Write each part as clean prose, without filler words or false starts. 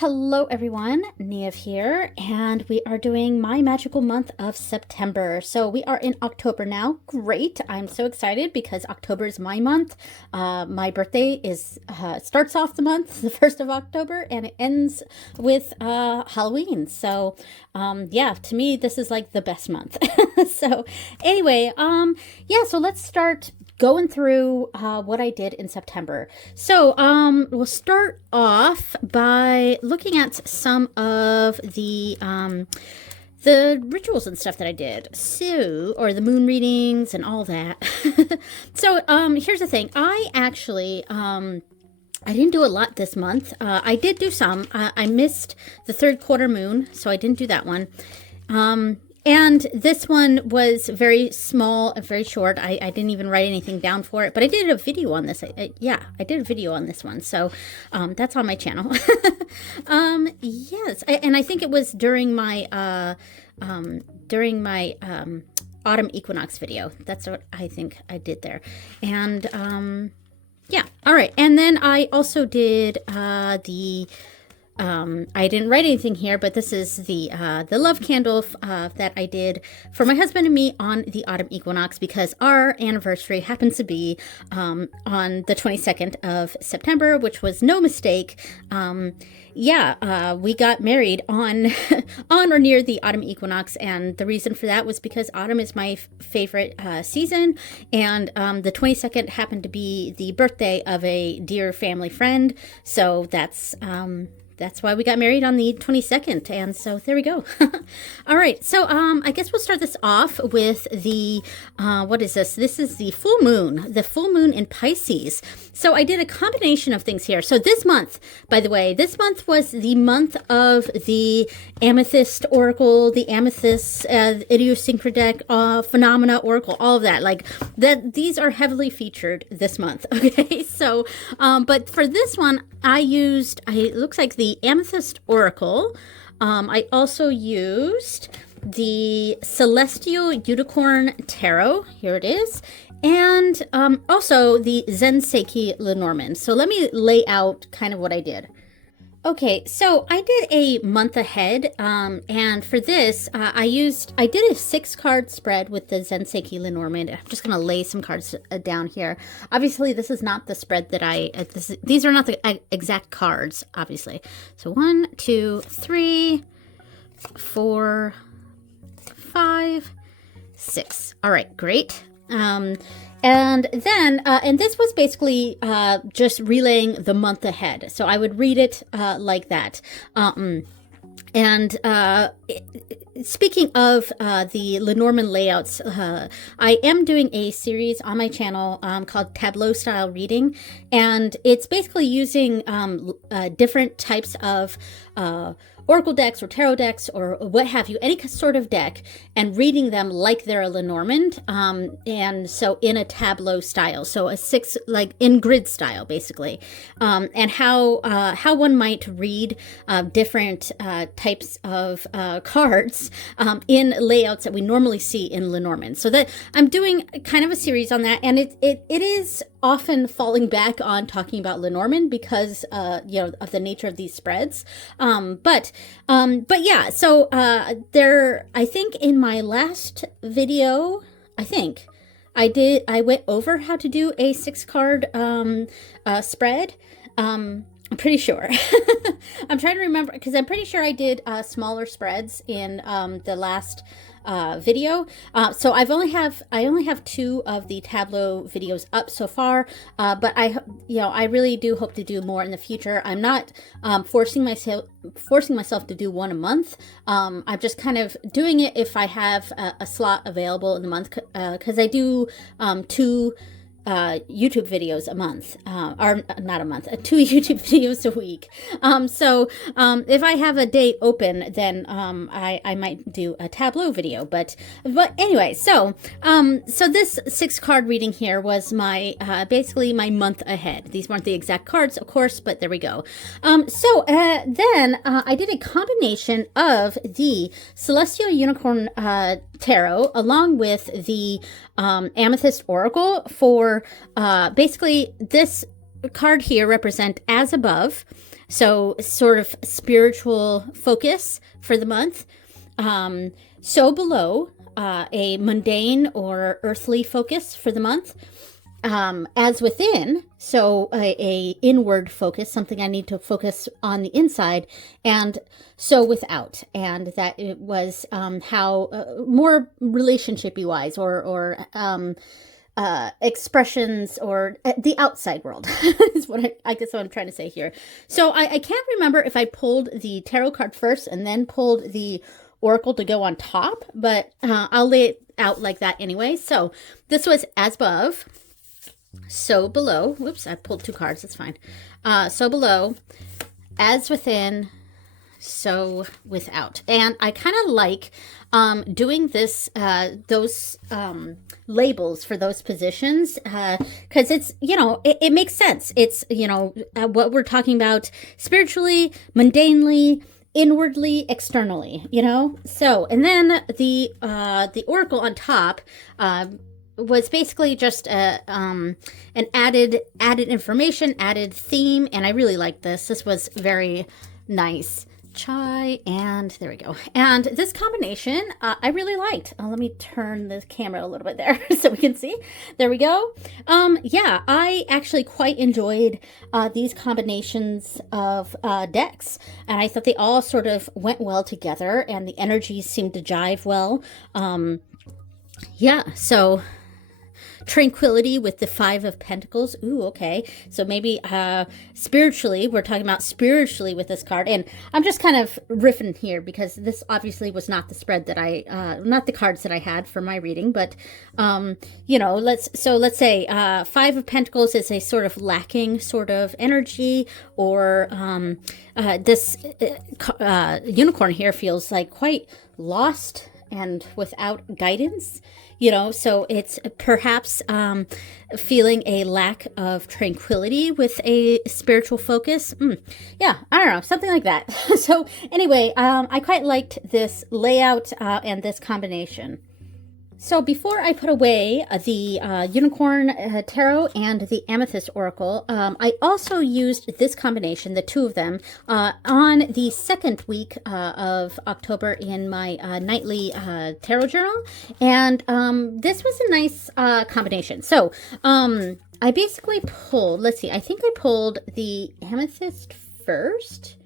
Hello everyone, Niev here, and we are doing my magical month of September. So we are in October now. Great. I'm so excited because October is my month. My birthday is starts off the month, the 1st of October, and it ends with Halloween. So yeah, to me, this is like the best month. So anyway, yeah, so let's start going through what I did in September. So we'll start off by looking at some of the rituals and stuff that I did. So, or the moon readings and all that. So here's the thing. I actually I didn't do a lot this month. I did do some. I missed the third quarter moon, so I didn't do that one. And this one was very small and very short. I didn't even write anything down for it, but I did a video on this. Yeah, I did a video on this one. So that's on my channel. Yes, and I think it was during my autumn equinox video. That's what I think I did there. And yeah, all right. And then I also did I didn't write anything here, but this is the love candle that I did for my husband and me on the autumn equinox because our anniversary happens to be on the 22nd of September, which was no mistake. Yeah, we got married on on or near the autumn equinox, and the reason for that was because autumn is my favorite season, and the 22nd happened to be the birthday of a dear family friend, so that's why we got married on the 22nd, and so there we go. All right, so I guess we'll start this off with the, what is this? This is the full moon in Pisces. So I did a combination of things here. So this month, by the way, this month was the month of the Amethyst Oracle, the Amethyst idiosyncratic phenomena Oracle, all of that. Like that, these are heavily featured this month. Okay, so, but for this one, I used, it looks like the Amethyst Oracle. I also used the Celestial Unicorn Tarot. Here it is. And also the Zenseki Lenormand. So let me lay out kind of what I did. Okay, so I did a month ahead, and for this, I did a 6-card spread with the Zenseki Lenormand. I'm just going to lay some cards down here. Obviously, this is not the spread that these are not the exact cards, obviously. So 1, 2, 3, 4, 5, 6. All right, great. And then, and this was basically just relaying the month ahead. So I would read it like that. Speaking of the Lenormand layouts, I am doing a series on my channel called Tableau Style Reading, and it's basically using different types of oracle decks or tarot decks or what have you, any sort of deck, and reading them like they're a Lenormand, and so in a tableau style, so a 6, like in grid style, basically, and how one might read different types of cards in layouts that we normally see in Lenormand. So that I'm doing kind of a series on that, and it is often falling back on talking about Lenormand because you know, of the nature of these spreads, but yeah, so I think in my last video, I went over how to do a 6-card spread. I'm pretty sure. I'm trying to remember because I'm pretty sure I did smaller spreads in the last video. So I only have 2 of the Tableau videos up so far, but I really do hope to do more in the future. I'm not forcing myself to do one a month. I'm just kind of doing it if I have a slot available in the month, because I do 2 YouTube videos a month, or not a month, 2 YouTube videos a week. So if I have a date open, then I might do a Tableau video. But anyway, so this 6-card reading here was my basically my month ahead. These weren't the exact cards, of course, but there we go. So then I did a combination of the Celestial Unicorn Tarot along with the Amethyst Oracle for basically this card here represent as above, So sort of spiritual focus for the month. So below, a mundane or earthly focus for the month. As within, so a inward focus, something I need to focus on the inside, and so without, and that it was how more relationshipy wise, or expressions, or the outside world is what I guess what I'm trying to say here. So I can't remember if I pulled the tarot card first and then pulled the oracle to go on top, but I'll lay it out like that anyway. So this was as above, so below. Whoops, I pulled two cards. That's fine. So below, as within, so without. And I kind of like doing this, those labels for those positions, because it's, it makes sense. It's, what we're talking about spiritually, mundanely, inwardly, externally, So, and then the oracle on top, was basically just an added information, added theme, and I really liked this. This was very nice. Chai, and there we go. And this combination, I really liked. Let me turn the camera a little bit there so we can see. There we go. Yeah, I actually quite enjoyed these combinations of decks, and I thought they all sort of went well together, and the energies seemed to jive well. Yeah, so tranquility with the Five of Pentacles. Ooh, okay. So maybe spiritually, we're talking about spiritually with this card. And I'm just kind of riffing here because this obviously was not the spread that not the cards that I had for my reading. But, let's say Five of Pentacles is a sort of lacking sort of energy, or this unicorn here feels like quite lost and without guidance. So it's perhaps feeling a lack of tranquility with a spiritual focus. Yeah, I don't know, something like that. So anyway, I quite liked this layout and this combination. So before I put away the Unicorn Tarot and the Amethyst Oracle, I also used this combination, the two of them, on the second week of October in my nightly tarot journal. And this was a nice combination. So I basically pulled, let's see, I think I pulled the Amethyst first.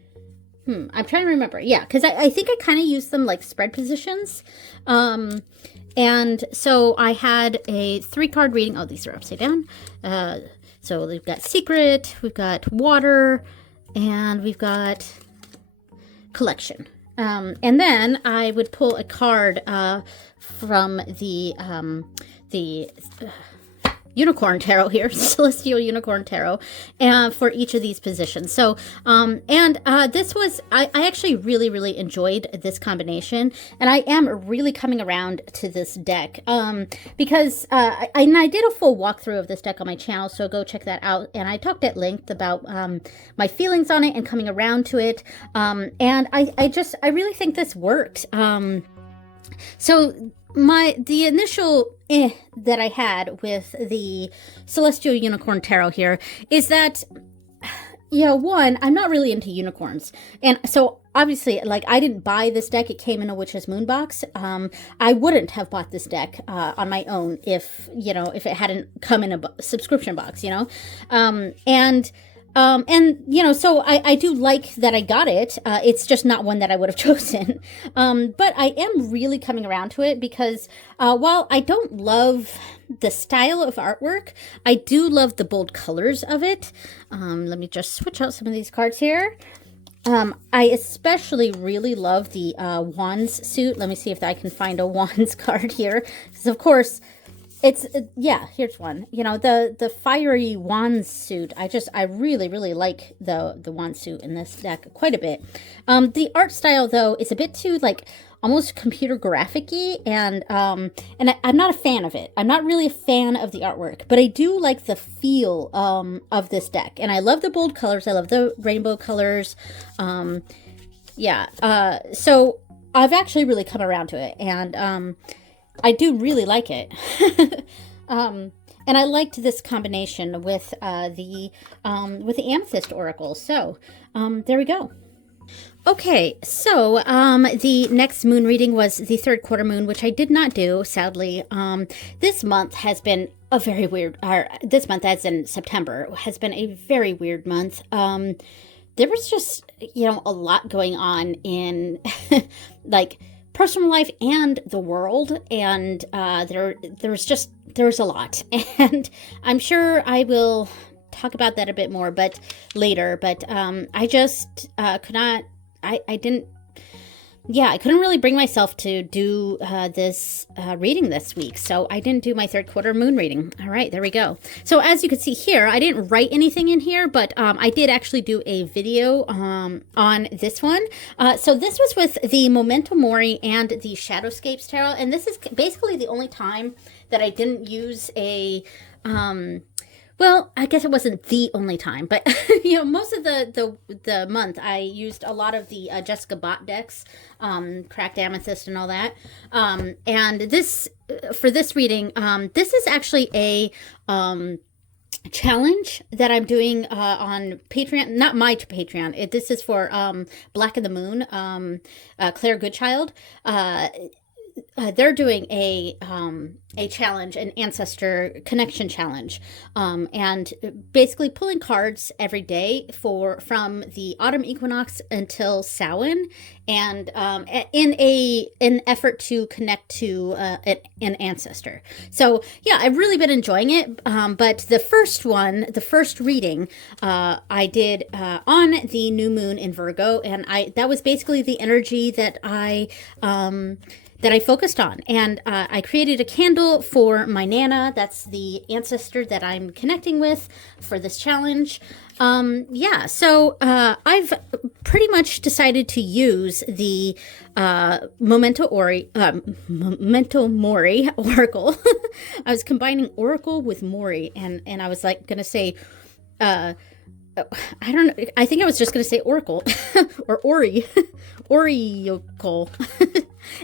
I'm trying to remember. Yeah, because I think I kind of used them like spread positions. And so I had a 3-card reading. Oh, these are upside down. So we've got Secret, we've got Water, and we've got Collection. And then I would pull a card from the Unicorn Tarot here, Celestial Unicorn Tarot, for each of these positions. So, this was, I actually really, really enjoyed this combination, and I am really coming around to this deck, because, I did a full walkthrough of this deck on my channel, so go check that out, and I talked at length about, my feelings on it and coming around to it, and I really think this worked. So the initial that I had with the Celestial Unicorn Tarot here is that, one, I'm not really into unicorns. And so obviously, like, I didn't buy this deck. It came in a Witch's Moon box. I wouldn't have bought this deck on my own if it hadn't come in a subscription box, so I do like that I got it. It's just not one that I would have chosen. But I am really coming around to it because while I don't love the style of artwork, I do love the bold colors of it. Let me just switch out some of these cards here. I especially really love the Wands suit. Let me see if I can find a Wands card here. Because of course, it's, here's one. The fiery wand suit. I really, really like the wand suit in this deck quite a bit. The art style, though, is a bit too, like, almost computer graphic-y, and I'm not a fan of it. I'm not really a fan of the artwork, but I do like the feel of this deck. And I love the bold colors. I love the rainbow colors. So I've actually really come around to it, and I do really like it. And I liked this combination with the amethyst oracle. So there we go. Okay, so the next moon reading was the third quarter moon, which I did not do, sadly. This month has been a very weird, or this month, as in September, has been a very weird month. There was just, a lot going on in like personal life and the world, and there was a lot, and I'm sure I will talk about that a bit more, but later. But I just could not. I couldn't really bring myself to do this reading this week, so I didn't do my third quarter moon reading. All right, there we go. So as you can see here, I didn't write anything in here, but I did actually do a video on this one. So this was with the Memento Mori and the Shadowscapes Tarot, and this is basically the only time that I didn't use a... well, I guess it wasn't the only time, but most of the month I used a lot of the Jessica Bott decks, Cracked Amethyst and all that. And this, for this reading, this is actually a challenge that I'm doing on Patreon, not my Patreon. This is for Black in the Moon, Claire Goodchild. They're doing a challenge, an ancestor connection challenge, and basically pulling cards every day from the autumn equinox until Samhain, and in an effort to connect to an ancestor. So yeah, I've really been enjoying it. But the first reading, I did on the new moon in Virgo, and that was basically the energy that I focused on. And I created a candle for my Nana. That's the ancestor that I'm connecting with for this challenge. So I've pretty much decided to use the Memento Mori oracle. I was combining oracle with Mori, and I was like going to say... I don't know. I think I was just going to say oracle or oracle.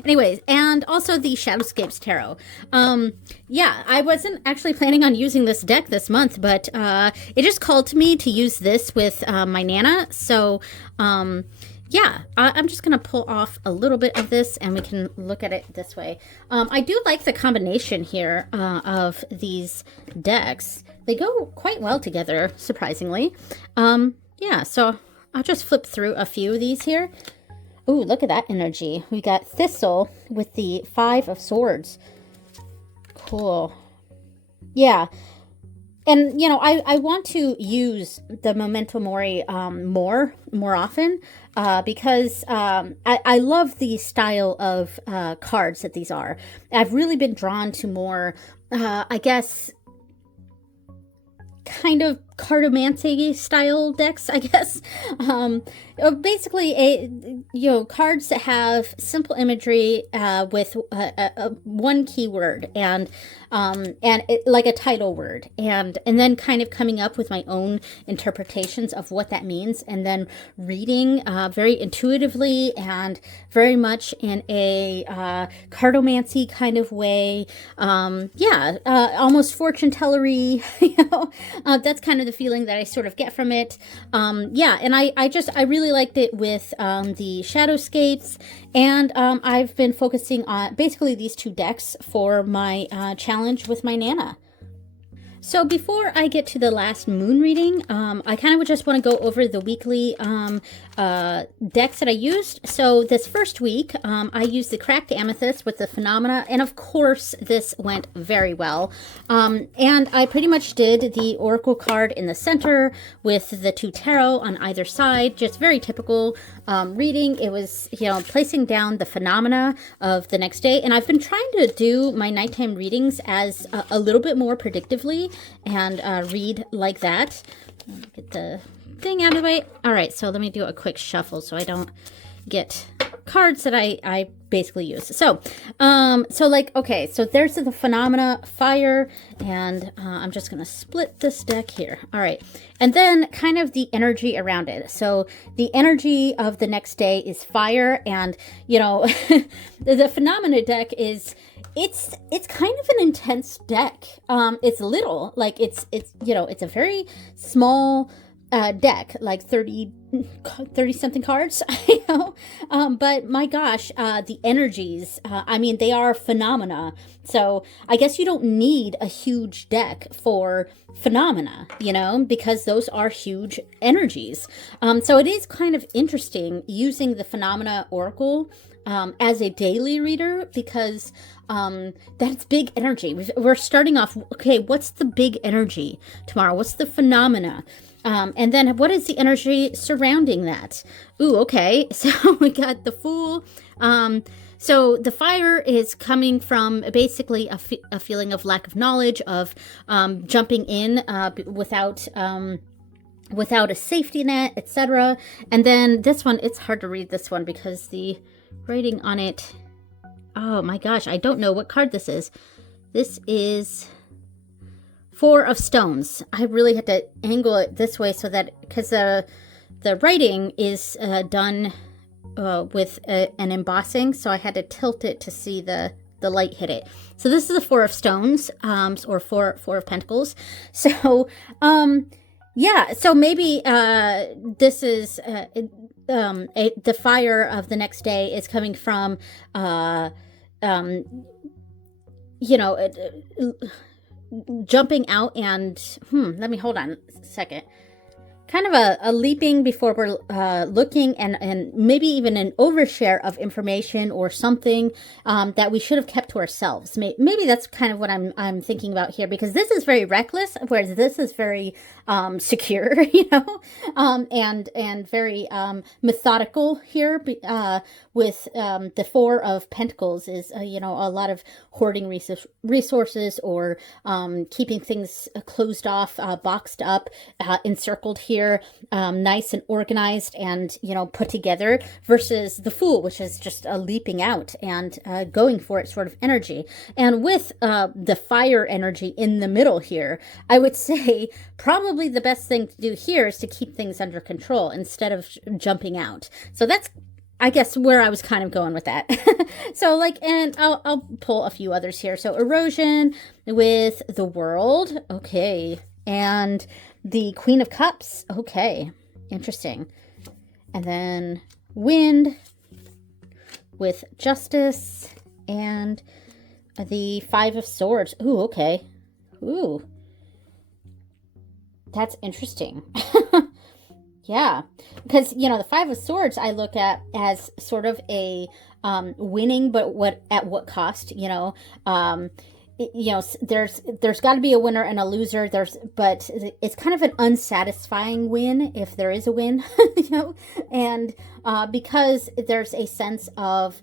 Anyways, and also the Shadowscapes Tarot. I wasn't actually planning on using this deck this month, but it just called to me to use this with my Nana. So, I'm just going to pull off a little bit of this and we can look at it this way. I do like the combination here of these decks. They go quite well together, surprisingly. So I'll just flip through a few of these here. Ooh, look at that energy. We got Thistle with the 5 of Swords. Cool. Yeah. And, I want to use the Memento Mori more often because I love the style of cards that these are. I've really been drawn to more, kind of cartomancy style decks, I guess. Basically, cards that have simple imagery with one keyword and like a title word, and then kind of coming up with my own interpretations of what that means, and then reading very intuitively and very much in a cartomancy kind of way. Almost fortune tellery. That's kind of the feeling that I sort of get from it. And I really liked it with the Shadowscapes, and I've been focusing on basically these two decks for my challenge with my Nana. So before I get to the last moon reading, I kind of just want to go over the weekly decks that I used. So this first week, I used the Cracked Amethyst with the Phenomena, and of course this went very well. And I pretty much did the Oracle card in the center with the 2 tarot on either side, just very typical reading. It was, placing down the phenomena of the next day, and I've been trying to do my nighttime readings as a little bit more predictively and read like that. Get the thing out of the way. All right, so let me do a quick shuffle so I don't get cards that I basically use. So there's the phenomena, fire, and I'm just going to split this deck here. All right, and then kind of the energy around it. So the energy of the next day is fire, and the phenomena deck is it's kind of an intense deck. It's little, like it's it's a very small deck, like 30 something cards, you know. But my gosh, the energies, I mean, they are phenomena. So I guess you don't need a huge deck for phenomena, you know, because those are huge energies. So it is kind of interesting using the phenomena oracle as a daily reader, because that's big energy. We're starting off, okay, what's the big energy tomorrow? What's the phenomena? And then what is the energy surrounding that? Ooh, okay. So we got the Fool. So the fire is coming from basically a feeling of lack of knowledge, of jumping in without a safety net, etc. And then this one, it's hard to read this one because the writing on it, oh my gosh, I don't know what card this is. This is Four of Stones. I really had to angle it this way so that, because the writing is done with an embossing, so I had to tilt it to see the light hit it. So this is the Four of Stones, or four of Pentacles. So yeah, so maybe this is the fire of the next day is coming from jumping out and let me hold on a second. Kind of a leaping before we're looking, and maybe even an overshare of information or something that we should have kept to ourselves. Maybe that's kind of what I'm thinking about here, because this is very reckless, whereas this is very secure, you know, and very methodical here. With the Four of Pentacles is a lot of hoarding resources, or keeping things closed off, boxed up, encircled here. Nice and organized and put together, versus the Fool, which is just a leaping out and going for it sort of energy. And with the fire energy in the middle here, I would say probably the best thing to do here is to keep things under control instead of jumping out. So that's, I guess, where I was kind of going with that. So and I'll pull a few others here. So Erosion with the World, okay, and the Queen of Cups, okay, interesting. And then Wind with Justice, and the Five of Swords. Ooh, okay. Ooh, that's interesting. Yeah, because the Five of Swords I look at as sort of a winning, but at what cost? There's got to be a winner and a loser. But it's kind of an unsatisfying win, if there is a win, and because there's a sense of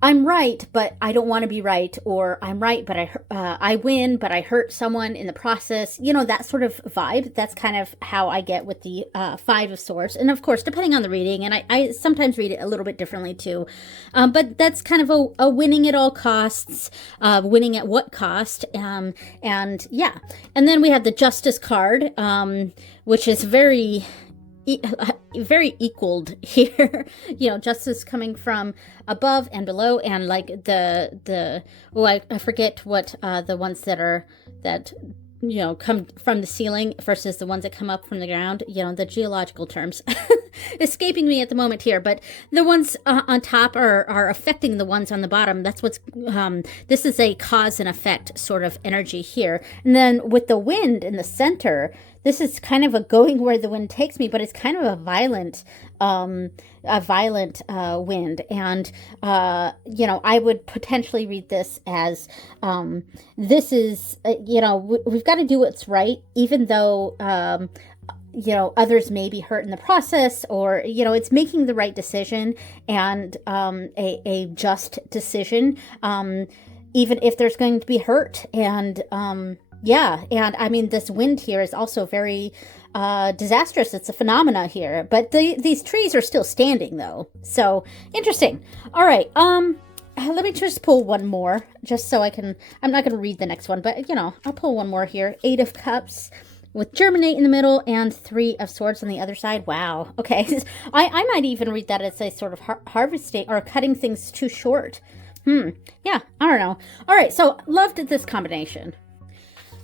I'm right, but I don't want to be right, or I'm right, but I win, but I hurt someone in the process. That sort of vibe. That's kind of how I get with the Five of Swords. And of course, depending on the reading, and I sometimes read it a little bit differently too. But that's kind of a winning at all costs, winning at what cost? And yeah. And then we have the Justice card, which is very equaled here. Justice coming from above and below, and like I forget what the ones that come from the ceiling versus the ones that come up from the ground, the geological terms escaping me at the moment here, but the ones on top are affecting the ones on the bottom. That's what's this is a cause and effect sort of energy here. And then with the Wind in the center, this is kind of a going where the wind takes me, but it's kind of a violent wind. And, I would potentially read this as this is, we've got to do what's right, even though, others may be hurt in the process, or, it's making the right decision, and a just decision, even if there's going to be hurt. And, yeah, and I mean, this wind here is also very disastrous. It's a phenomena here, but these trees are still standing though. So interesting. All right. Let me just pull one more, just so I'm not going to read the next one, but I'll pull one more here. Eight of Cups with germinate in the middle and 3 of swords on the other side. Wow. Okay. I might even read that as a sort of harvesting or cutting things too short. Yeah, I don't know. All right, so loved this combination.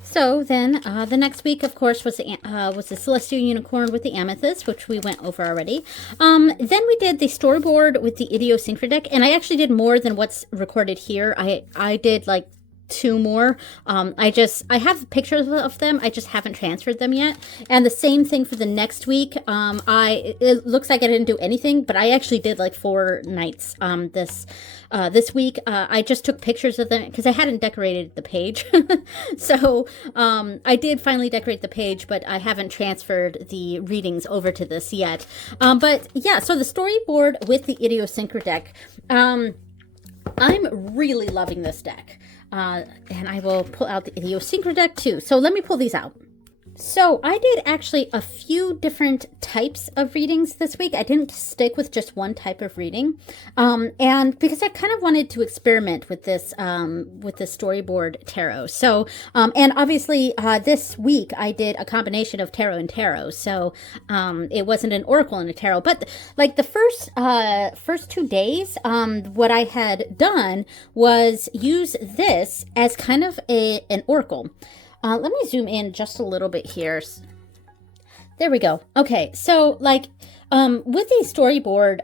So then the next week, of course, was the Celestial Unicorn with the Amethyst, which we went over already. Then we did the storyboard with the idiosyncratic deck, and I actually did more than what's recorded here. I did like 2 more. I have pictures of them. I just haven't transferred them yet. And the same thing for the next week. It looks like I didn't do anything, but I actually did like 4 nights this week. I just took pictures of them because I hadn't decorated the page. So I did finally decorate the page, but I haven't transferred the readings over to this yet. But yeah, so the storyboard with the idiosyncratic deck. I'm really loving this deck. And I will pull out the idiosyncratic deck too. So let me pull these out. So I did actually a few different types of readings this week. I didn't stick with just one type of reading. And because I kind of wanted to experiment with this storyboard tarot. So, and obviously this week I did a combination of tarot and tarot. So it wasn't an oracle and a tarot. But like the first 2 days, what I had done was use this as kind of an oracle. Let me zoom in just a little bit here. There we go. Okay, so like with these storyboard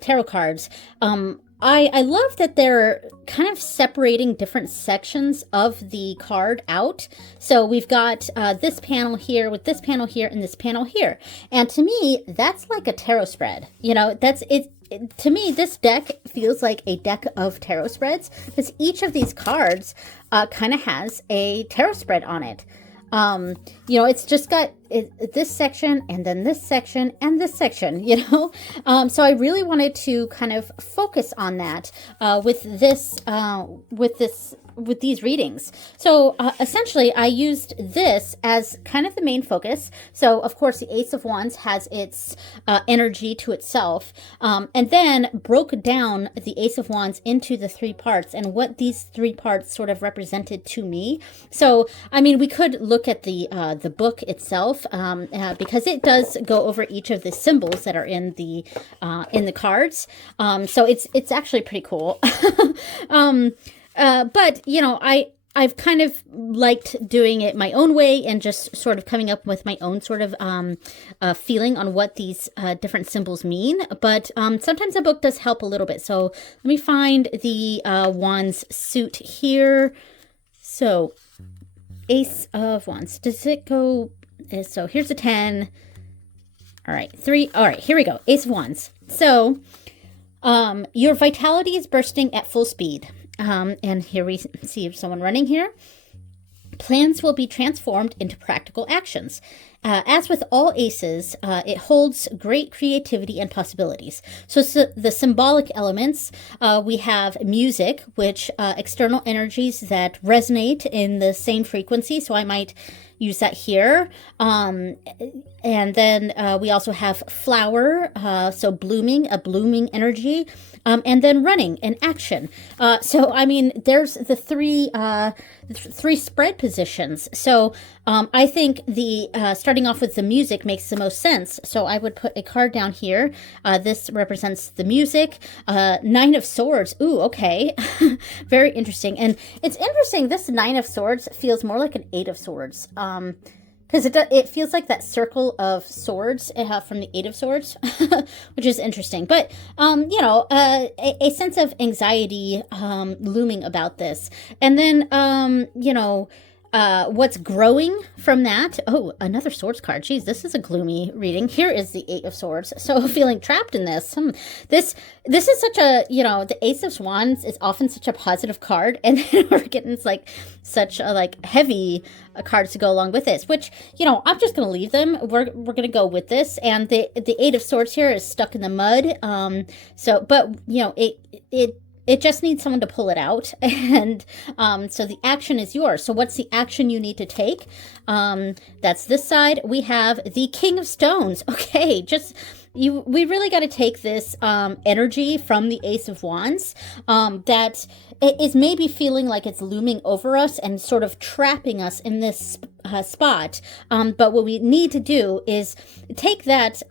tarot cards, I love that they're kind of separating different sections of the card out. So we've got this panel here with this panel here and this panel here. And to me, that's like a tarot spread. You know, that's it. To me, this deck feels like a deck of tarot spreads because each of these cards kind of has a tarot spread on it. You know, it's just got this section and then this section and this section, you know. So I really wanted to kind of focus on that with these readings. So essentially I used this as kind of the main focus. So of course the Ace of Wands has its energy to itself, and then broke down the Ace of Wands into the 3 parts and what these 3 parts sort of represented to me. So I mean, we could look at the book itself, because it does go over each of the symbols that are in the cards. So it's actually pretty cool. But you know, I've kind of liked doing it my own way and just sort of coming up with my own sort of feeling on what these different symbols mean. But sometimes a book does help a little bit. So let me find the Wands suit here. So Ace of Wands. Does it go? So here's a 10. All right, 3. All right, here we go. Ace of Wands. So your vitality is bursting at full speed. And here we see someone running here. Plans will be transformed into practical actions. As with all aces, it holds great creativity and possibilities. So the symbolic elements, we have music, which external energies that resonate in the same frequency. So I might use that here. And then we also have flower, so blooming, a blooming energy. And then running and action. So, I mean, there's the 3 spread positions. So, I think the starting off with the music makes the most sense. So I would put a card down here. This represents the music. 9 of Swords. Ooh, okay. Very interesting. And it's interesting, this 9 of Swords feels more like an 8 of Swords. Because it feels like that circle of swords from the 8 of Swords, which is interesting. But, you know, a sense of anxiety looming about this. And then, you know, what's growing from that? Oh, another swords card. Geez, this is a gloomy reading. Here is the 8 of Swords. So feeling trapped in this. This is such a, you know, the Ace of Wands is often such a positive card, and then we're getting like such a like heavy cards to go along with this, which, you know, I'm just gonna leave them. We're gonna go with this, and the 8 of Swords here is stuck in the mud. So, but you know, it just needs someone to pull it out. And so the action is yours. So what's the action you need to take? That's this side. We have the King of Stones. Okay, just we really got to take this energy from the Ace of Wands that is maybe feeling like it's looming over us and sort of trapping us in this spot. But what we need to do is take that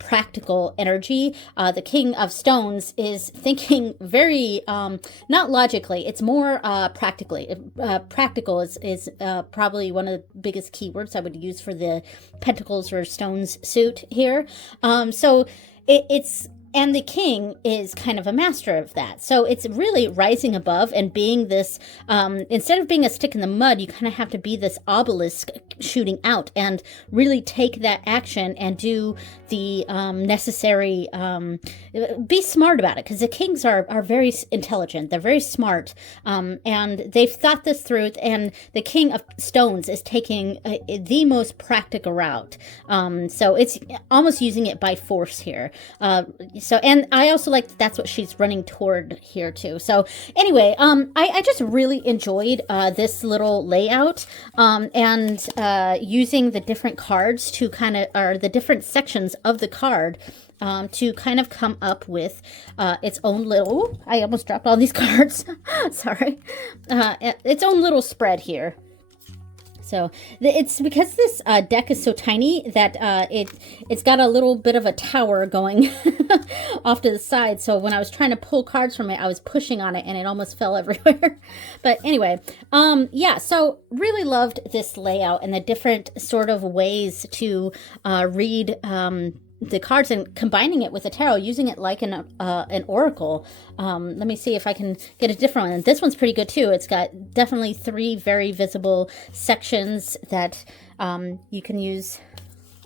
practical energy. The King of Stones is thinking very not logically. It's more practically. Practical is probably one of the biggest keywords I would use for the Pentacles or Stones suit here. So it's and the king is kind of a master of that. So it's really rising above and being this, instead of being a stick in the mud, you kind of have to be this obelisk shooting out and really take that action and do the necessary, be smart about it. Because the kings are very intelligent. They're very smart. And they've thought this through. And the King of Stones is taking the most practical route. So it's almost using it by force here. So, and I also like that's what she's running toward here too. So anyway, I just really enjoyed this little layout and using the different cards to kind of, or the different sections of the card to kind of come up with its own little, I almost dropped all these cards, sorry, its own little spread here. So it's because this deck is so tiny that it's got a little bit of a tower going off to the side. So when I was trying to pull cards from it, I was pushing on it and it almost fell everywhere. But anyway, yeah, so really loved this layout and the different sort of ways to read the cards and combining it with the tarot, using it like an oracle. Let me see if I can get a different one. This one's pretty good too. It's got definitely 3 very visible sections that you can use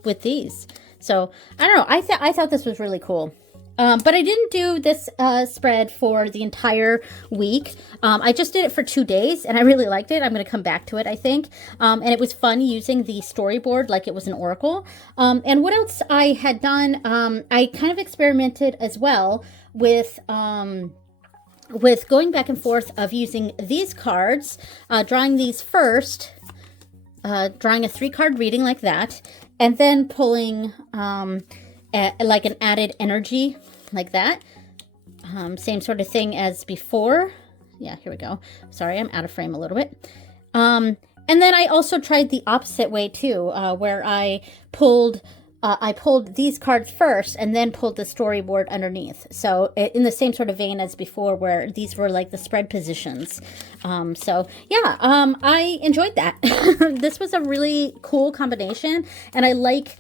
with these. So I don't know. I thought this was really cool. But I didn't do this spread for the entire week. I just did it for 2 days, and I really liked it. I'm going to come back to it, I think. And it was fun using the storyboard like it was an oracle. And what else I had done, I kind of experimented as well with going back and forth of using these cards, drawing these first, drawing a 3-card reading like that, and then pulling like an added energy like that. Same sort of thing as before. Yeah, here we go. Sorry, I'm out of frame a little bit. And then I also tried the opposite way too, where I pulled these cards first and then pulled the storyboard underneath. So in the same sort of vein as before, where these were like the spread positions. So yeah, I enjoyed that. This was a really cool combination, and I like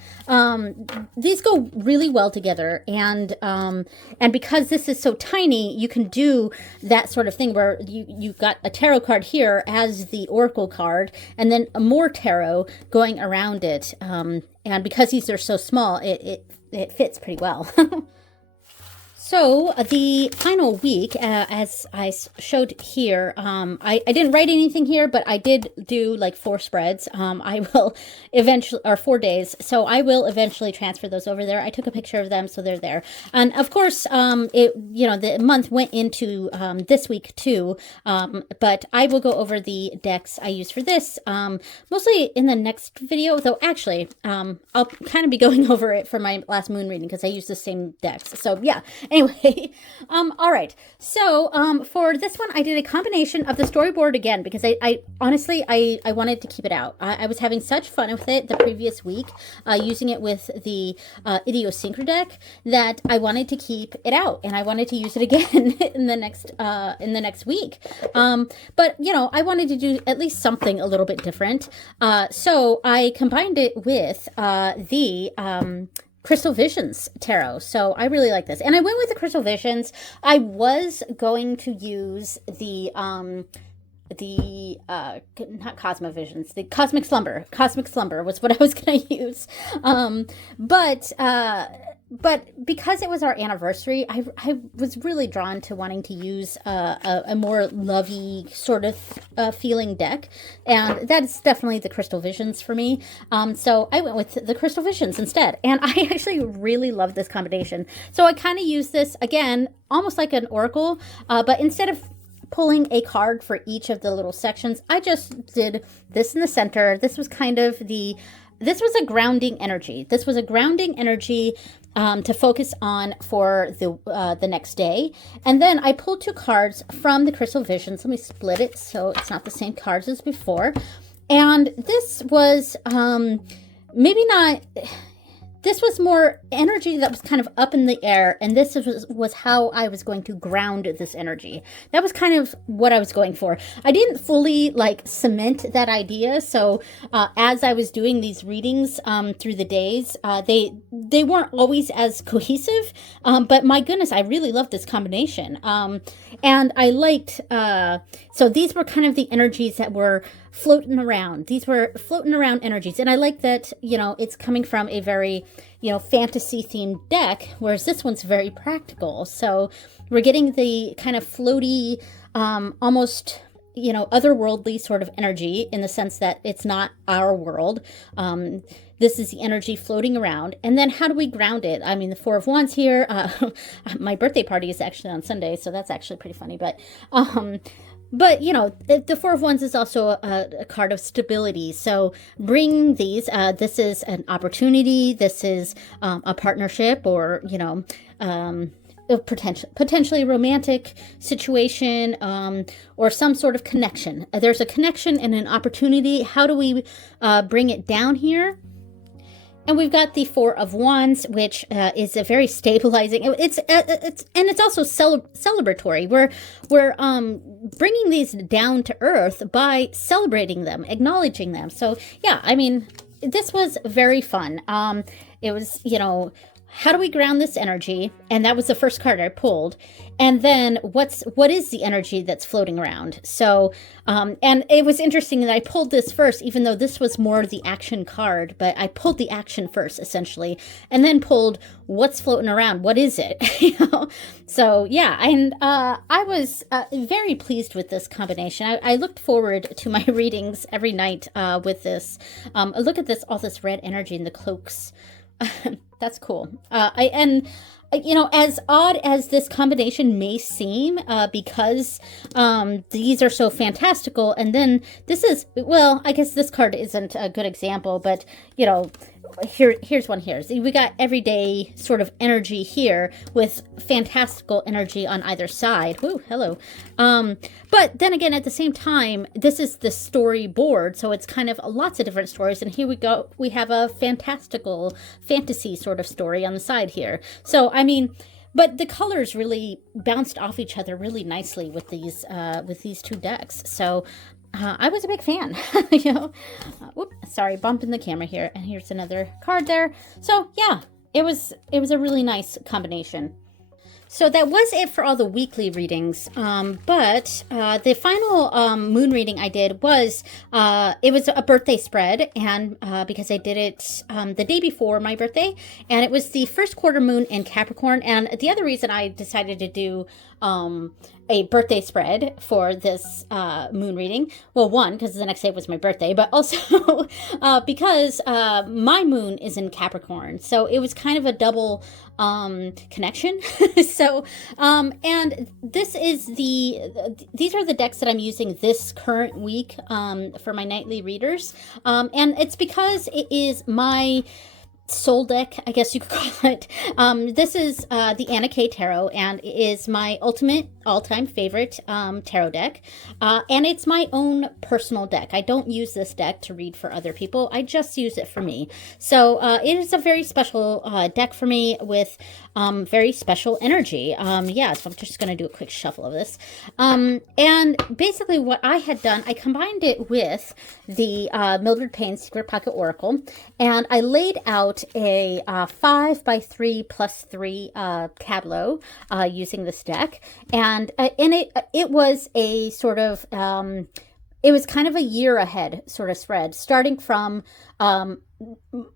these go really well together. And because this is so tiny, you can do that sort of thing where you've got a tarot card here as the oracle card, and then more tarot going around it. And because these are so small, it fits pretty well. So the final week, as I showed here, I didn't write anything here, but I did do like 4 spreads. I will eventually, or 4 days. So I will eventually transfer those over there. I took a picture of them, so they're there. And of course, the month went into this week too. But I will go over the decks I use for this, mostly in the next video. Though actually, I'll kind of be going over it for my last moon reading because I use the same decks. So yeah. Anyway, all right. So, for this one, I did a combination of the storyboard again, because I honestly, I wanted to keep it out. I was having such fun with it the previous week, using it with the, idiosyncra deck, that I wanted to keep it out, and I wanted to use it again in the next week. But, I wanted to do at least something a little bit different. So I combined it with, the, Crystal Visions Tarot. So I really like this. And I went with the Crystal Visions. I was going to use the not Cosmo Visions, the Cosmic Slumber. Cosmic Slumber was what I was going to use. But because it was our anniversary, I was really drawn to wanting to use a more lovey sort of feeling deck. And that's definitely the Crystal Visions for me. So I went with the Crystal Visions instead. And I actually really love this combination. So I kind of use this, again, almost like an oracle, but instead of pulling a card for each of the little sections, I just did this in the center. This was kind of the this was a grounding energy. This was a grounding energy to focus on for the next day. And then I pulled 2 cards from the Crystal Visions. Let me split it so it's not the same cards as before. And this was maybe not... This was more energy that was kind of up in the air, and this was how I was going to ground this energy. That was kind of what I was going for. I didn't fully like cement that idea, so as I was doing these readings through the days, they weren't always as cohesive, but my goodness, I really loved this combination. And I liked, so these were kind of the energies that were floating around. These were floating around energies. And I like that, you know, it's coming from a very, you know, fantasy themed deck, whereas this one's very practical. So we're getting the kind of floaty, almost, you know, otherworldly sort of energy in the sense that it's not our world. This is the energy floating around. And then how do we ground it? I mean, the 4 of Wands here, my birthday party is actually on Sunday, so that's actually pretty funny. But, you know, the 4 of Wands is also a card of stability. So bring these, this is an opportunity. This is a partnership, or, you know, a potentially romantic situation, or some sort of connection. There's a connection and an opportunity. How do we bring it down here? And we've got the 4 of Wands, which is a very stabilizing. It's also celebratory. We're bringing these down to earth by celebrating them, acknowledging them. So yeah, I mean, this was very fun. It was, you know, how do we ground this energy? And that was the first card I pulled. And then what is the energy that's floating around? So, and it was interesting that I pulled this first, even though this was more the action card, but I pulled the action first, essentially, and then pulled what's floating around. What is it? You know? So yeah, and I was very pleased with this combination. I looked forward to my readings every night with this. Look at this, all this red energy in the cloaks. That's cool. You know, as odd as this combination may seem, because these are so fantastical, and then this is, well, I guess this card isn't a good example, but, you know, here's one here. See, we got everyday sort of energy here with fantastical energy on either side. Woo, hello. But then again, at the same time, this is the storyboard, so it's kind of lots of different stories. And here we go. We have a fantasy sort of story on the side here. So, I mean, but the colors really bounced off each other really nicely with these 2 decks. So I was a big fan, you know. Whoop, sorry, bumping the camera here. And here's another card there. So yeah, it was a really nice combination. So that was it for all the weekly readings. But the final moon reading I did was, it was a birthday spread, and because I did it the day before my birthday, and it was the first quarter moon in Capricorn. And the other reason I decided to do a birthday spread for this moon reading, well, one, because the next day was my birthday, but also because my moon is in Capricorn, so it was kind of a double connection. So and this is these are the decks that I'm using this current week for my nightly readers, and it's because it is my soul deck, I guess you could call it. This is the Anna K Tarot, and it is my ultimate all-time favorite tarot deck, and it's my own personal deck. I don't use this deck to read for other people. I just use it for me. So it is a very special deck for me with very special energy. Yeah, so I'm just going to do a quick shuffle of this. And basically what I had done, I combined it with the Mildred Payne Secret Pocket Oracle, and I laid out a 5x3 plus 3 tableau using this deck. And in it was a sort of, it was kind of a year ahead sort of spread, starting from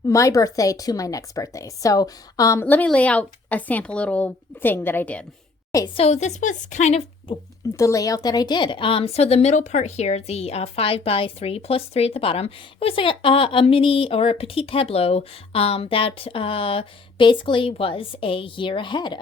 my birthday to my next birthday. So let me lay out a sample little thing that I did. Okay, so this was kind of the layout that I did. So the middle part here, the 5x3 plus 3 at the bottom, it was like a mini or a petite tableau that basically was a year ahead.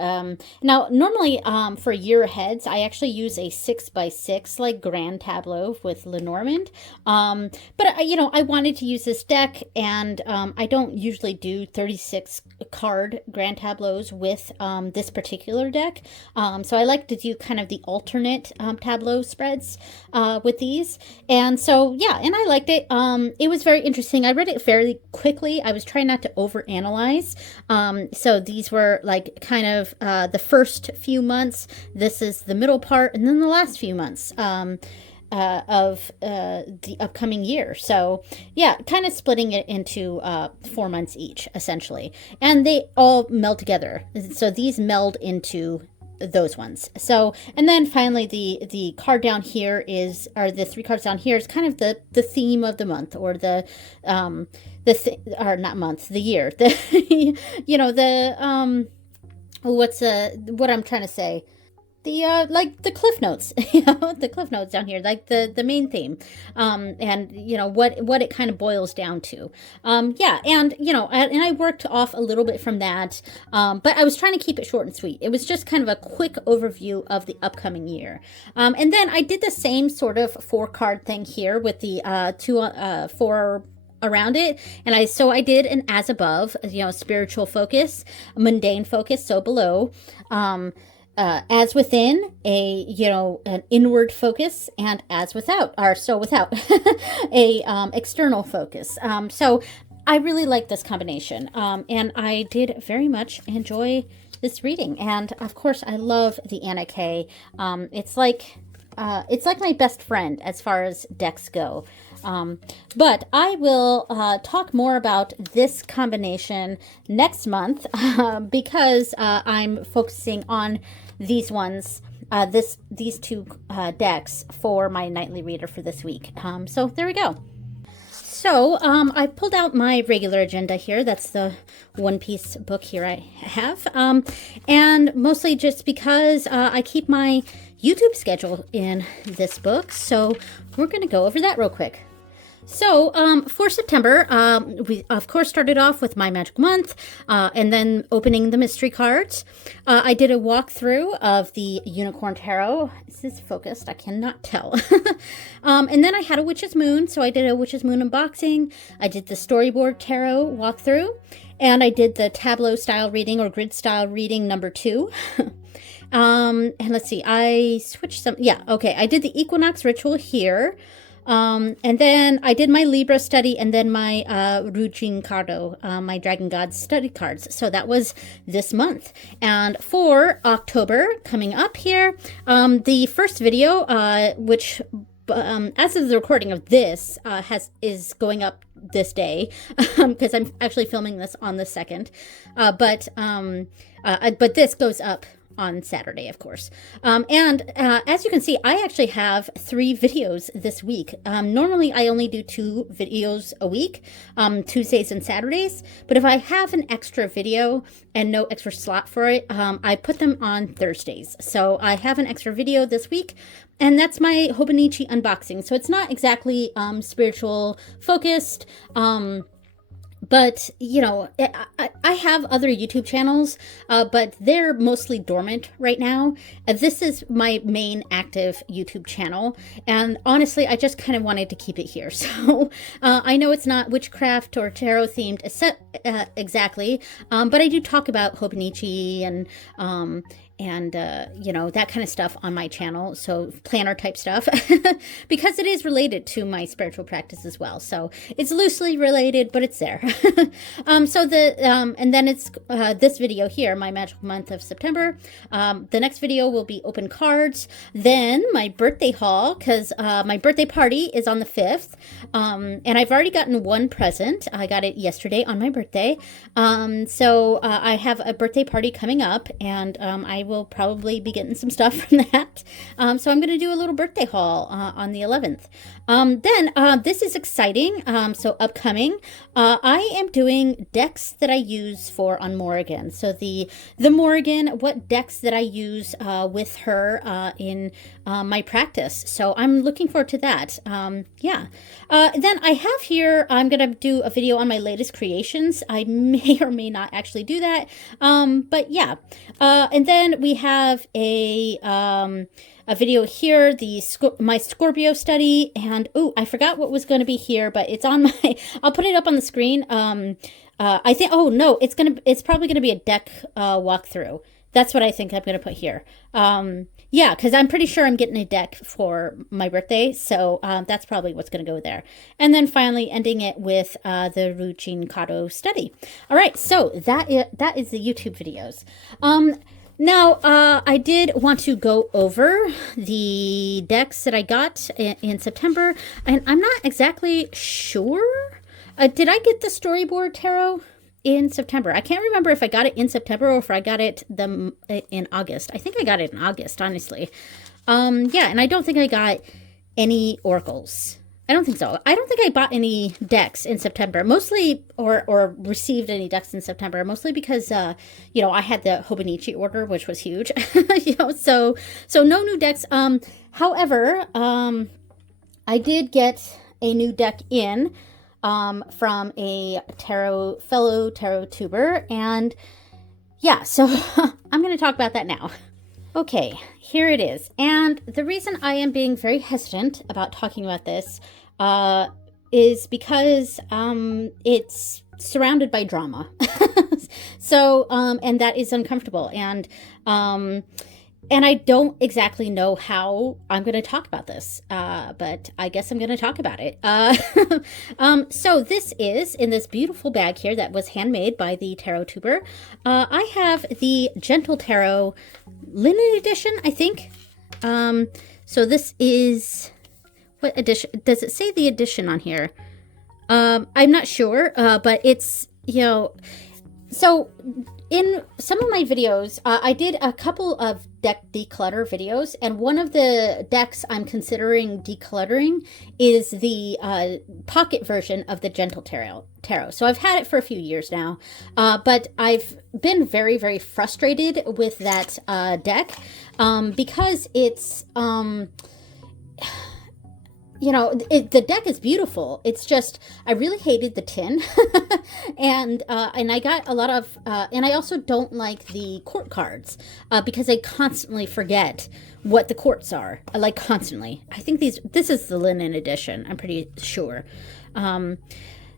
Now, normally for year aheads, I actually use a 6x6 like grand tableau with Lenormand. But you know, I wanted to use this deck, and I don't usually do 36 card grand tableaus with this particular deck. So I like to do kind of the alternate tableau spreads with these. And so, yeah, and I liked it. It was very interesting. I read it fairly quickly. I was trying not to overanalyze. So these were like kind of the first few months. This is the middle part, and then the last few months of the upcoming year. So yeah, kind of splitting it into 4 months each, essentially. And they all meld together. So these meld into those ones. So, and then finally the card down here is, or the 3 cards down here is kind of the theme of the month, or or not month, the year. The you know, the what I'm trying to say, the like the cliff notes, you know, the cliff notes down here, like the main theme, and you know what it kind of boils down to. Yeah, and you know, and I worked off a little bit from that, but I was trying to keep it short and sweet. It was just kind of a quick overview of the upcoming year, and then I did the same sort of 4-card thing here with the 4 around it, and I did an as above, you know, spiritual focus, mundane focus, so below, as within, you know, an inward focus, and as without, or so without, a external focus. So I really like this combination, and I did very much enjoy this reading. And of course, I love the Anna Kay. It's like my best friend as far as decks go. But I will talk more about this combination next month because I'm focusing on these ones, these 2 decks for my nightly reader for this week. So there we go. So I pulled out my regular agenda here. That's the One Piece book here I have. And mostly just because I keep my YouTube schedule in this book. So we're going to go over that real quick. So for September, we of course started off with My Magic Month, and then opening the mystery cards. I did a walkthrough of the Unicorn Tarot. Is this focused? I cannot tell. And then I had a Witch's Moon, so I did a Witch's Moon unboxing. I did the Storyboard Tarot walkthrough, and I did the Tableau style reading, or grid style reading number 2. And let's see, I switched some. Yeah, okay, I did the Equinox Ritual here. And then I did my Libra study, and then my Rujin Cardo, my Dragon Gods study cards. So that was this month. And for October, coming up here, the first video, which as of the recording of this, is going up this day, because I'm actually filming this on the 2nd. But this goes up on Saturday, of course. And as you can see, I actually have 3 videos this week. Normally, I only do 2 videos a week, Tuesdays and Saturdays. But if I have an extra video and no extra slot for it, I put them on Thursdays. So I have an extra video this week, and that's my Hobonichi unboxing. So it's not exactly spiritual focused. But, you know, I have other YouTube channels, but they're mostly dormant right now. This is my main active YouTube channel. And honestly, I just kind of wanted to keep it here. So I know it's not witchcraft or tarot themed exactly, but I do talk about Hobonichi and you know, that kind of stuff on my channel. So planner type stuff, because it is related to my spiritual practice as well. So it's loosely related, but it's there. And then it's this video here, my magical month of September. The next video will be open cards. Then my birthday haul, because my birthday party is on the 5th. And I've already gotten 1 present. I got it yesterday on my birthday. So I have a birthday party coming up, and I will probably be getting some stuff from that. So I'm going to do a little birthday haul on the 11th. Then this is exciting. So upcoming, I am doing decks that I use for on Morrigan. So the Morrigan, what decks that I use with her in my practice. So I'm looking forward to that. Yeah. Then I have here, I'm going to do a video on my latest creations. I may or may not actually do that. But yeah. And then we have a video here, my Scorpio study, and I forgot what was going to be here, but it's on my, I'll put it up on the screen. I think, oh no, it's probably going to be a deck walkthrough. That's what I think I'm going to put here. Yeah, because I'm pretty sure I'm getting a deck for my birthday, so that's probably what's going to go there. And then finally ending it with the Ruchin Kato study. All right, so that is the YouTube videos. Now, I did want to go over the decks that I got in September, and I'm not exactly sure. Did I get the Storyboard Tarot in September? I can't remember if I got it in September or if I got it in August. I think I got it in August, honestly. Yeah, and I don't think I got any oracles. I don't think so. I don't think I bought any decks in September, mostly, or received any decks in September, mostly because, you know, I had the Hobonichi order, which was huge, you know, so no new decks. However, I did get a new deck in, from a fellow tarot tuber, and yeah, so I'm going to talk about that now. Okay, here it is. And the reason I am being very hesitant about talking about this is because it's surrounded by drama. So, and that is uncomfortable. And I don't exactly know how I'm going to talk about this, but I guess I'm going to talk about it. So this is in this beautiful bag here that was handmade by the Tarot Tuber. I have the Gentle Tarot Linen Edition, I think. So this is, what edition? Does it say the edition on here? I'm not sure, but it's, you know, so in some of my videos, I did a couple of deck declutter videos, and one of the decks I'm considering decluttering is the pocket version of the Gentle Tarot. So I've had it for a few years now, but I've been very, very frustrated with that deck because it's... you know, the deck is beautiful. It's just, I really hated the tin. and I got a lot of, and I also don't like the court cards because I constantly forget what the courts are. Like constantly. I think this is the linen edition. I'm pretty sure.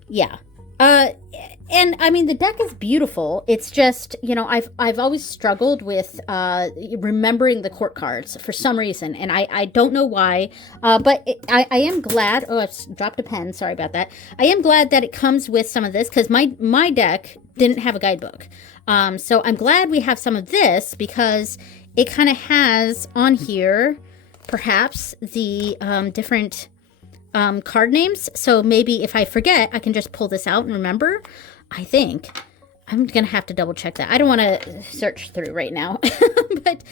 Yeah. And I mean, the deck is beautiful. It's just, you know, I've always struggled with remembering the court cards for some reason, and I don't know why. But I am glad. Oh, I've dropped a pen. Sorry about that. I am glad that it comes with some of this because my deck didn't have a guidebook. So I'm glad we have some of this because it kind of has on here, perhaps the different card names. So maybe if I forget, I can just pull this out and remember. I think I'm going to have to double check that. I don't want to search through right now. But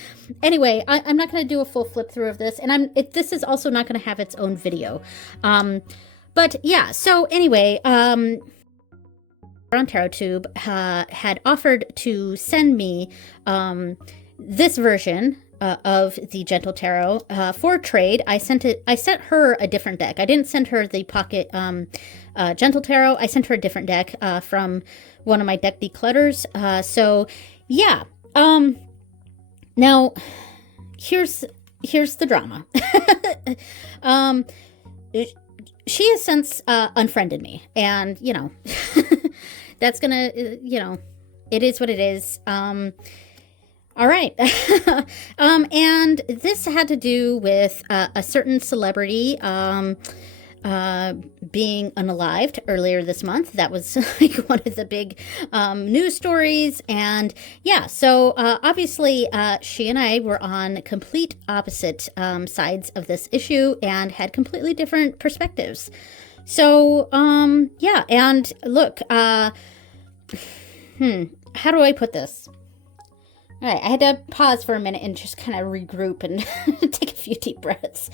anyway, I'm not going to do a full flip through of this. And this is also not going to have its own video. But yeah, so anyway, on TarotTube had offered to send me this version of the Gentle Tarot for trade. I sent her a different deck. I didn't send her the pocket Gentle Tarot. I sent her a different deck from one of my deck declutters. So yeah. Now here's the drama. She has since unfriended me, and you know, that's gonna, you know, it is what it is. All right. And this had to do with a certain celebrity being unalived earlier this month. That was like one of the big news stories. And yeah, so obviously she and I were on complete opposite sides of this issue and had completely different perspectives. So yeah, and look, how do I put this? All right, I had to pause for a minute and just kind of regroup and take a few deep breaths.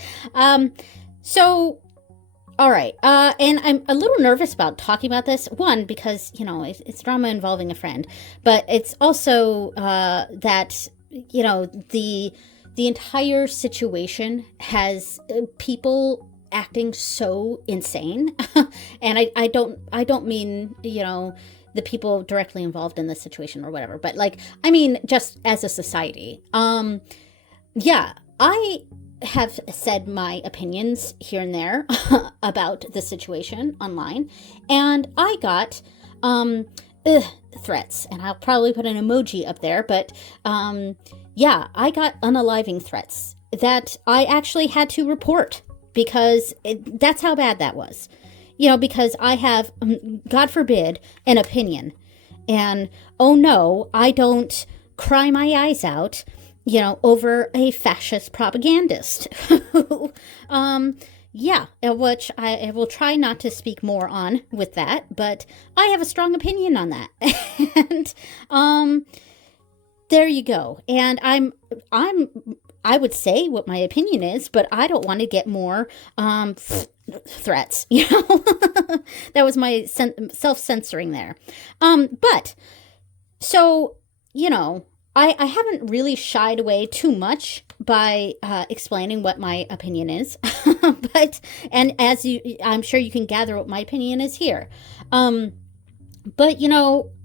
So, all right, and I'm a little nervous about talking about this. One, because, it's drama involving a friend, but it's also that, the entire situation has people acting so insane. And I don't mean, the people directly involved in this situation or whatever, but like, I mean, just as a society. Yeah, I have said my opinions here and there about the situation online, and I got threats, and I'll probably put an emoji up there, but yeah, I got unaliving threats that I actually had to report because that's how bad that was. Because I have, God forbid, an opinion. And, oh no, I don't cry my eyes out, over a fascist propagandist. Yeah, which I will try not to speak more on with that, but I have a strong opinion on that. And, there you go. And I would say what my opinion is, but I don't want to get more threats. That was my self-censoring there. But so, I haven't really shied away too much by explaining what my opinion is. And as I'm sure you can gather what my opinion is here. But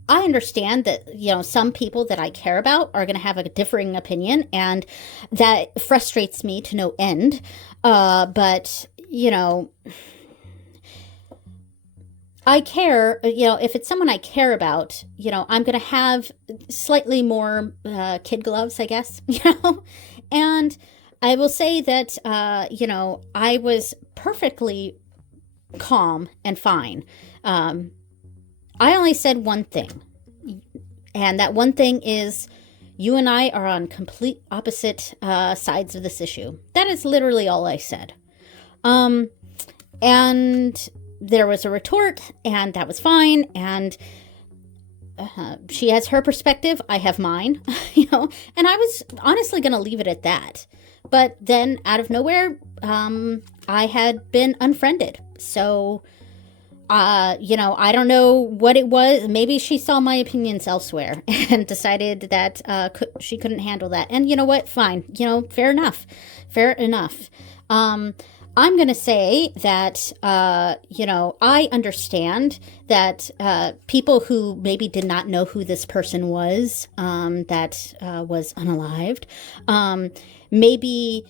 I understand that, some people that I care about are going to have a differing opinion, and that frustrates me to no end. But, I care, if it's someone I care about, I'm going to have slightly more kid gloves, I guess, And I will say that, I was perfectly calm and fine. I only said one thing, and that one thing is you and I are on complete opposite sides of this issue. That is literally all I said. And there was a retort, and that was fine, and she has her perspective, I have mine, and I was honestly going to leave it at that. But then, out of nowhere, I had been unfriended, so... I don't know what it was. Maybe she saw my opinions elsewhere and decided that she couldn't handle that. And you know what? Fine. Fair enough. Fair enough. I'm going to say that, I understand that people who maybe did not know who this person was, that was unalived, maybe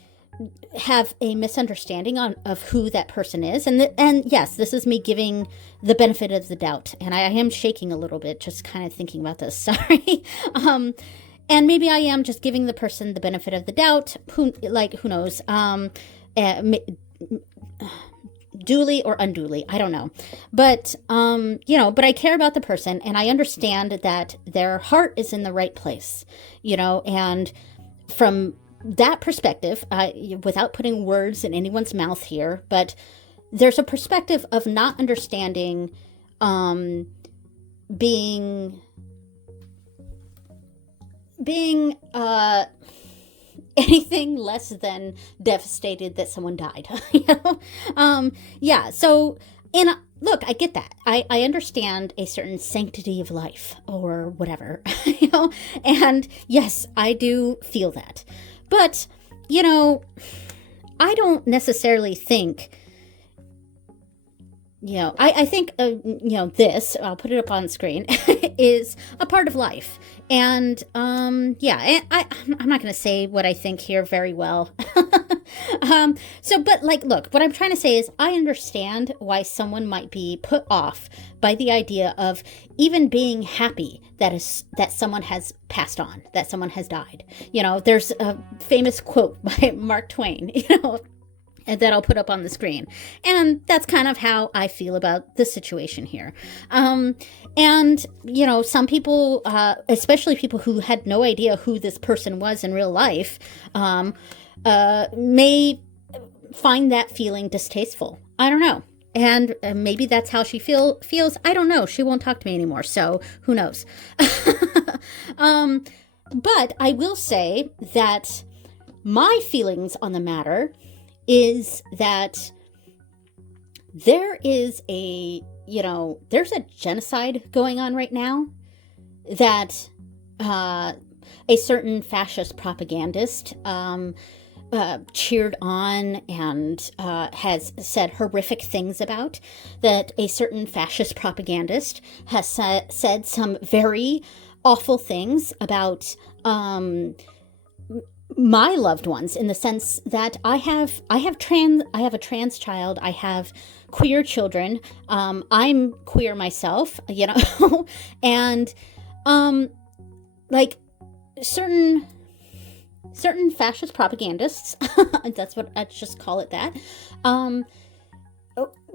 have a misunderstanding of who that person is. And yes, this is me giving the benefit of the doubt. And I am shaking a little bit, just kind of thinking about this. Sorry. And maybe I am just giving the person the benefit of the doubt. Who knows? Duly or unduly, I don't know. But, but I care about the person, and I understand that their heart is in the right place, and from that perspective, without putting words in anyone's mouth here, but there's a perspective of not understanding being anything less than devastated that someone died. Yeah, so, and look, I get that. I understand a certain sanctity of life or whatever, and yes, I do feel that. But, I don't necessarily think, I think, this, I'll put it up on screen, is a part of life. And, yeah, and I'm not going to say what I think here very well. But look, what I'm trying to say is I understand why someone might be put off by the idea of even being happy that someone has passed on, that someone has died. There's a famous quote by Mark Twain, and that I'll put up on the screen. And that's kind of how I feel about the situation here. And, some people, especially people who had no idea who this person was in real life, may find that feeling distasteful. I don't know. And maybe that's how she feels. I don't know. She won't talk to me anymore. So who knows? But I will say that my feelings on the matter is that there's a genocide going on right now that a certain fascist propagandist cheered on and has said horrific things about, that a certain fascist propagandist has said some very awful things about my loved ones, in the sense that I have a trans child, I have queer children, I'm queer myself, and like certain fascist propagandists, that's what I just call it, that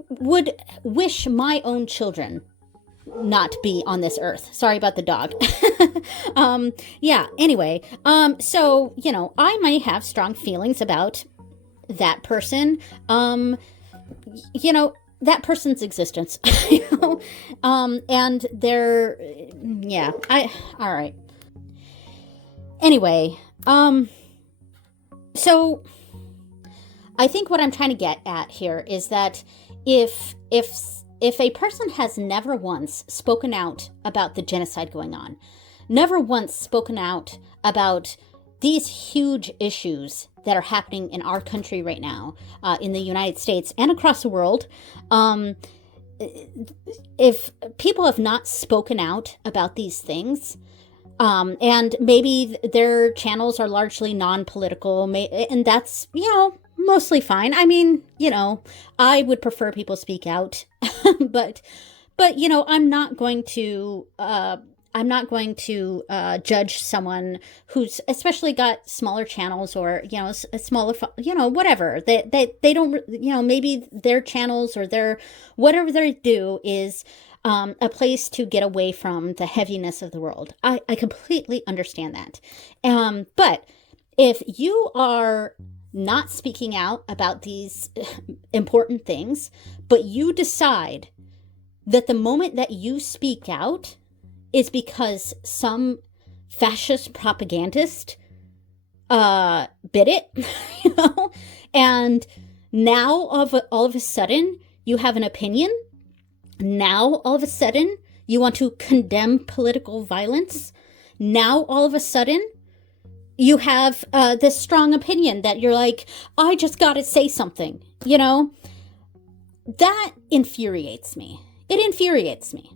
would wish my own children not be on this earth. Sorry about the dog. Anyway, so, I may have strong feelings about that person, that person's existence, and all right. Anyway, so I think what I'm trying to get at here is that if a person has never once spoken out about the genocide going on, never once spoken out about these huge issues that are happening in our country right now, in the United States and across the world, if people have not spoken out about these things, and maybe their channels are largely non-political, and that's, mostly fine. I mean, I would prefer people speak out, but I'm not going to judge someone who's especially got smaller channels, or a smaller, whatever. They don't, maybe their channels or their whatever they do is a place to get away from the heaviness of the world. I completely understand that. But if you are not speaking out about these important things, but you decide that the moment that you speak out is because some fascist propagandist bid it, and now all of a sudden you have an opinion. Now all of a sudden you want to condemn political violence. Now all of a sudden you have this strong opinion that you're like, I just got to say something, that infuriates me. It infuriates me.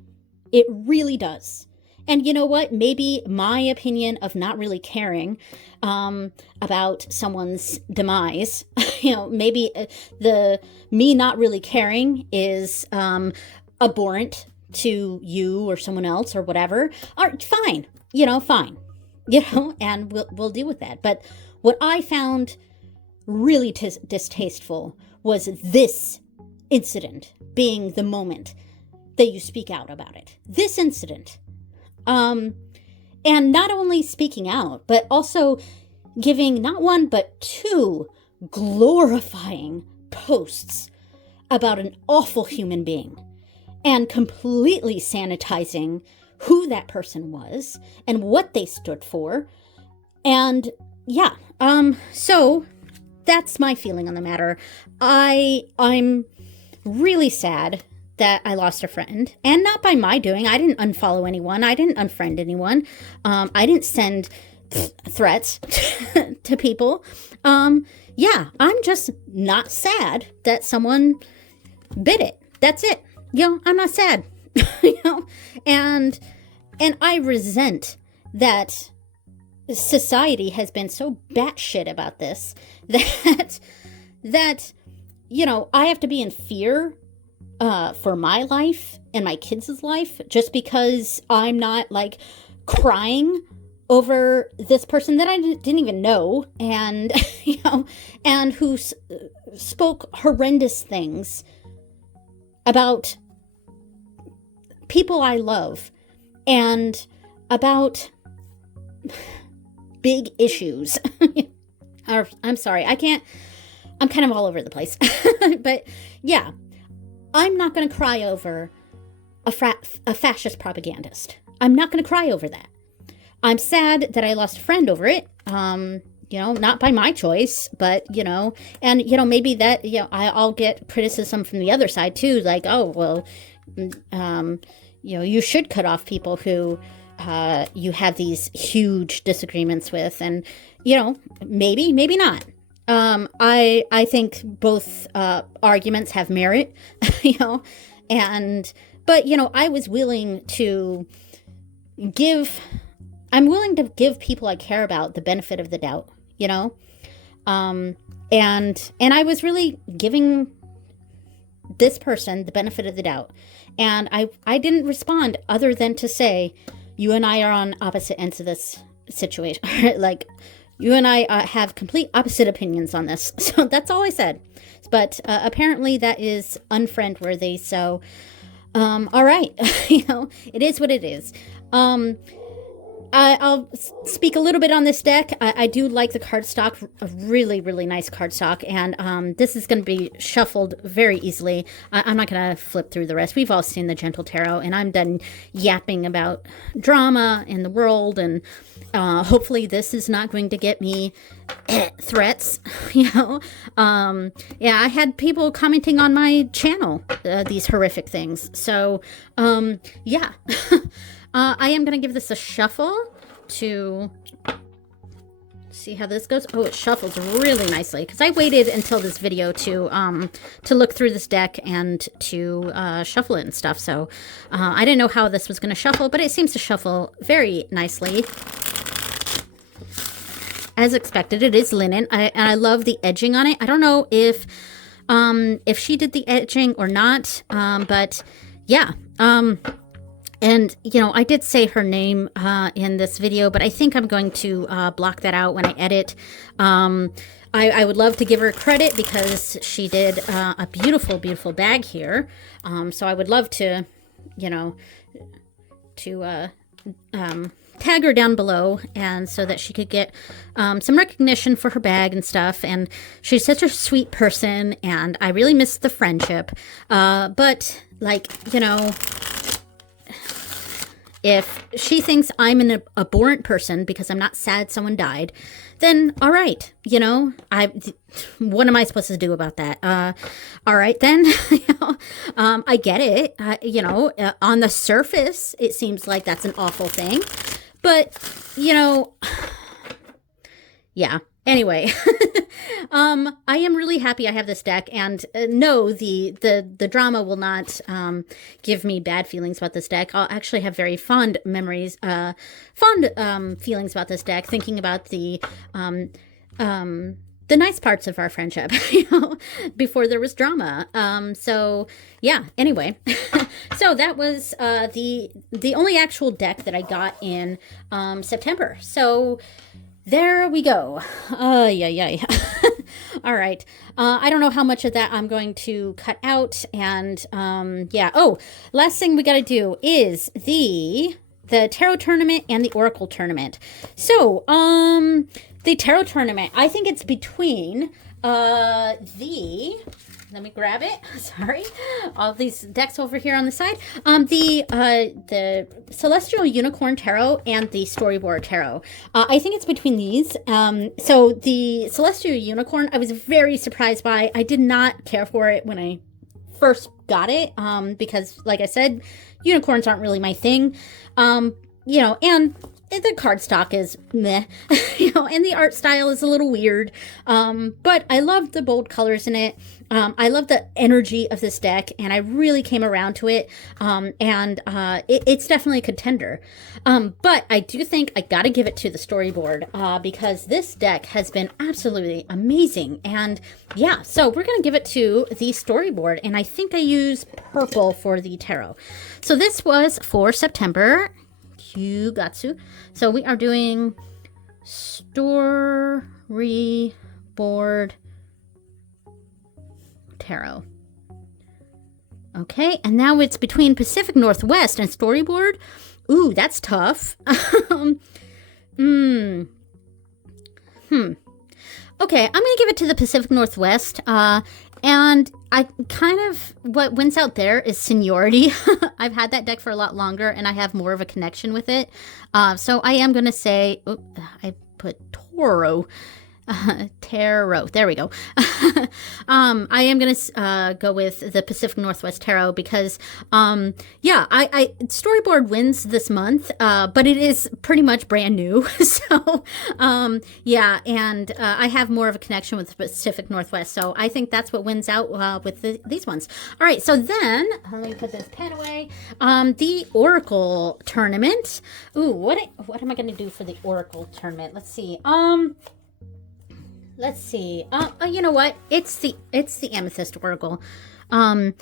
It really does. And you know what? Maybe my opinion of not really caring about someone's demise, maybe the me not really caring is abhorrent to you or someone else or whatever. All right, fine, fine. And we'll deal with that. But what I found really distasteful was this incident being the moment that you speak out about it. This incident. And not only speaking out, but also giving not one, but two glorifying posts about an awful human being, and completely sanitizing who that person was and what they stood for. And so that's my feeling on the matter. I'm really sad that I lost a friend, and not by my doing. I didn't unfollow anyone. I didn't unfriend anyone. I didn't send threats to people. I'm just not sad that someone bit it. That's it. I'm not sad. And I resent that society has been so batshit about this that I have to be in fear for my life and my kids' life just because I'm not like crying over this person that I didn't even know, and and who spoke horrendous things about people I love and about big issues. I'm sorry, I'm kind of all over the place. But yeah, I'm not going to cry over a fascist propagandist. I'm not going to cry over that. I'm sad that I lost a friend over it. Not by my choice, but, and, maybe that, I'll get criticism from the other side too. Like, oh, well, you should cut off people who you have these huge disagreements with. And, maybe not. I think both arguments have merit, but, I was willing to I'm willing to give people I care about the benefit of the doubt, and I was really giving this person the benefit of the doubt. And I didn't respond other than to say, you and I are on opposite ends of this situation. Like, you and I have complete opposite opinions on this. So that's all I said. But apparently that is unfriend worthy. So, all right. It is what it is. I'll speak a little bit on this deck. I do like the cardstock, a really, really nice cardstock, and this is going to be shuffled very easily. I'm not going to flip through the rest. We've all seen the Gentle Tarot, and I'm done yapping about drama in the world, and hopefully this is not going to get me threats, I had people commenting on my channel, these horrific things. So, yeah. I am going to give this a shuffle to see how this goes. Oh, it shuffles really nicely because I waited until this video to look through this deck and to shuffle it and stuff. So I didn't know how this was going to shuffle, but it seems to shuffle very nicely. As expected, it is linen, and I love the edging on it. I don't know if she did the edging or not, but yeah. And, I did say her name in this video, but I think I'm going to block that out when I edit. I would love to give her credit because she did a beautiful, beautiful bag here. So I would love to, tag her down below, and so that she could get some recognition for her bag and stuff. And she's such a sweet person, and I really miss the friendship. But, if she thinks I'm an abhorrent person because I'm not sad someone died, then all right, what am I supposed to do about that? All right, then, I get it. On the surface, it seems like that's an awful thing, but, yeah. Anyway, I am really happy I have this deck, and no, the drama will not give me bad feelings about this deck. I'll actually have very fond memories, feelings about this deck, thinking about the nice parts of our friendship, before there was drama. So yeah, anyway, so that was the only actual deck that I got in September. So there we go. Yeah. All right. I don't know how much of that I'm going to cut out. And yeah. Oh, last thing we got to do is the tarot tournament and the oracle tournament. So the tarot tournament, I think it's between let me grab it. Sorry. All these decks over here on the side. The Celestial Unicorn Tarot and the Storyboard Tarot. I think it's between these. So the Celestial Unicorn, I was very surprised by. I did not care for it when I first got it. Because like I said, unicorns aren't really my thing. And the cardstock is meh, and the art style is a little weird. But I love the bold colors in it. I love the energy of this deck, and I really came around to it. It's definitely a contender. But I do think I gotta give it to the storyboard, because this deck has been absolutely amazing. And yeah, so we're gonna give it to the storyboard, and I think I use purple for the tarot. So this was for September. Yugatsu. So we are doing storyboard tarot. Okay, and now it's between Pacific Northwest and storyboard. Ooh, that's tough. Okay, I'm going to give it to the Pacific Northwest. And I kind of, what wins out there is seniority. I've had that deck for a lot longer and I have more of a connection with it. So I am going to say, I put Toro. Tarot. There we go. I am going to go with the Pacific Northwest Tarot because, yeah, I storyboard wins this month, but it is pretty much brand new. So, yeah, and I have more of a connection with the Pacific Northwest. So I think that's what wins out with these ones. All right, so then, let me put this pen away. The Oracle Tournament. Ooh, what am I going to do for the Oracle Tournament? Let's see. Let's see. You know what? It's the Amethyst Oracle. And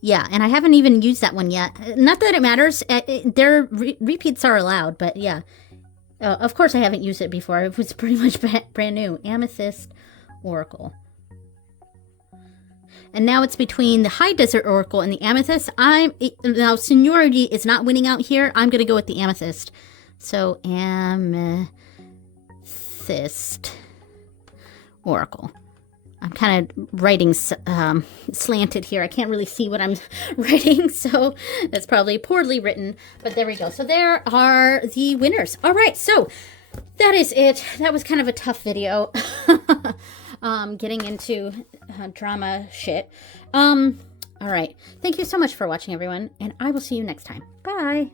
yeah, and I haven't even used that one yet. Not that it matters. Their repeats are allowed, but yeah. Of course I haven't used it before. It was pretty much brand new. Amethyst Oracle. And now it's between the High Desert Oracle and the Amethyst. Now seniority is not winning out here. I'm going to go with the Amethyst. So Amethyst Oracle. I'm kind of writing slanted here. I can't really see what I'm writing, so that's probably poorly written, but there we go. So there are the winners. All right, so that is it. That was kind of a tough video, getting into drama shit. All right, thank you so much for watching, everyone, and I will see you next time. Bye.